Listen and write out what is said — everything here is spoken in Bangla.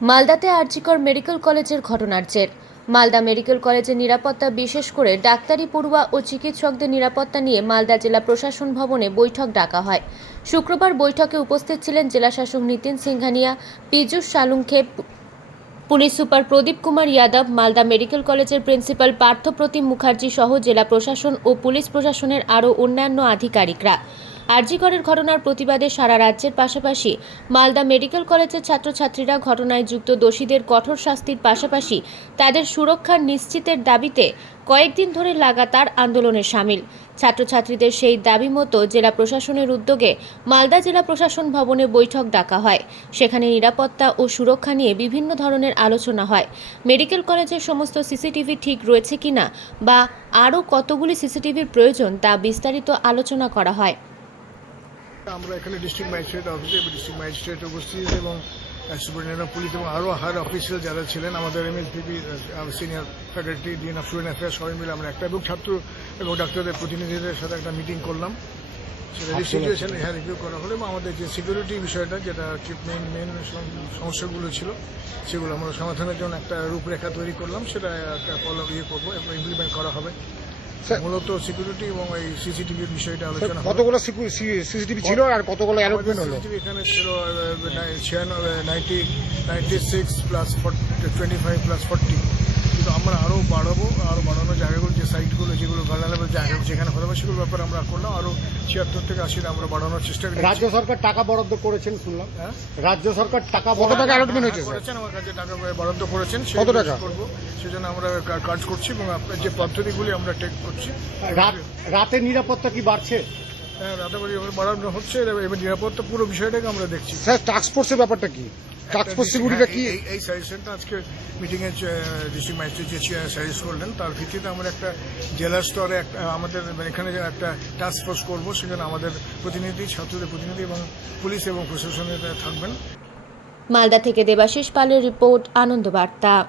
মালদাতে আরজিকর মেডিকেল কলেজের ঘটনার জের। মালদা মেডিকেল কলেজের নিরাপত্তা বিশেষ করে ডাক্তারি পড়ুয়া ও চিকিৎসকদের নিরাপত্তা নিয়ে মালদা জেলা প্রশাসন ভবনে বৈঠক ডাকা হয়। শুক্রবার বৈঠকে উপস্থিত ছিলেন জেলাশাসক Nitin Singhania, Piyush Salunkhe, police super Pradeep Kumar Yadav Malda medical কলেজের প্রিন্সিপাল পার্থপ্রতিম মুখার্জি সহ জেলা প্রশাসন ও পুলিশ প্রশাসনের আরও অন্যান্য আধিকারিকরা। আরজিকরের ঘটনার প্রতিবাদে সারা রাজ্যের পাশাপাশি মালদা মেডিকেল কলেজের ছাত্রছাত্রীরা ঘটনায় যুক্ত দোষীদের কঠোর শাস্তির পাশাপাশি তাদের সুরক্ষার নিশ্চিতের দাবিতে কয়েকদিন ধরে লাগাতার আন্দোলনে সামিল। ছাত্রছাত্রীদের সেই দাবি মতো জেলা প্রশাসনের উদ্যোগে মালদা জেলা প্রশাসন ভবনে বৈঠক ডাকা হয়। সেখানে নিরাপত্তা ও সুরক্ষা নিয়ে বিভিন্ন ধরনের আলোচনা হয়। মেডিকেল কলেজের সমস্ত সিসিটিভি ঠিক রয়েছে কিনা বা আরও কতগুলি সিসিটিভির প্রয়োজন তা বিস্তারিত আলোচনা করা হয়। আমরা এখানে ডিস্ট্রিক্ট ম্যাজিস্ট্রেট অফিসে ডিস্ট্রিক্ট ম্যাজিস্ট্রেট উপস্থিত এবং সুপারিনটেন্ডেন্ট পুলিশ এবং আরও হায়ার অফিসিয়াল যারা ছিলেন আমাদের MSPP senior faculty dean of student affairs সবাই মিলে আমরা একটা এবং ছাত্র এবং ডাক্তারদের প্রতিনিধিদের সাথে একটা মিটিং করলাম। সেটা সিচুয়েশন হ্যাঁ রিভিউ করা হলো এবং আমাদের যে সিকিউরিটি বিষয়টা যেটা মেন মেন সমস্যাগুলো ছিল সেগুলো আমরা সমাধানের জন্য একটা রূপরেখা তৈরি করলাম। সেটা একটা ফলো ইয়ে করব এবং ইমপ্লিমেন্ট করা হবে। মূলত সিকিউরিটি এবং এই সিসিটিভির বিষয়টা আলোচনা কতগুলো সিসিটিভি ছিল আর কতগুলো অ্যালোটমেন্ট হলো? এখানে ছিল ninety ninety six plus twenty five plus forty কিন্তু আমরা আরও বাড়াবো আরও বাড়ানোর জায়গাগুলো যে সাইটগুলো যেগুলো ভার্নালেবল জায়গা যেখানে হতে হবে সেগুলো ব্যাপারে আমরা করলাম আরও ছিয়াত্তর থেকে আশিটা আমরা বাড়ানোর চেষ্টা করি রাজ্য সরকার টাকা বরাদ্দ করেছেন শুনলাম। হ্যাঁ? রাজ্য সরকার টাকা কত টাকা অ্যালটমেন্ট হয়েছে? করেছেন আমার কাছে টাকা বরাদ্দ করেছেন কত টাকা? করব সেজন্য আমরা কাজ করছি এবং আপনার যে পদ্ধতিগুলি আমরা টেক করছি। রাত রাতের নিরাপত্তা কি বাড়ছে? হ্যাঁ রাতাবাড়ি বাড়ানো হচ্ছে এবার নিরাপত্তা পুরো বিষয়টাকে আমরা দেখছি। স্যার টাস্ক ফোর্সের ব্যাপারটা কি? টাস্ক ফোর্স সিকিউরিটিটা কি? এই- এই সাজেশনটা আজকে মিটিং ডিস্ট্রিক্ট ম্যাজিস্ট্রেট যে সাজেস্ট করলেন তার ভিত্তিতে আমরা একটা জেলা স্তরে একটা আমাদের মানে এখানে যে একটা টাস্ক ফোর্স করব সেখানে আমাদের প্রতিনিধি ছাত্রদের প্রতিনিধি এবং পুলিশ এবং প্রশাসনের থাকবেন। মালদা থেকে দেবাশিস পালের রিপোর্ট আনন্দ বার্তা।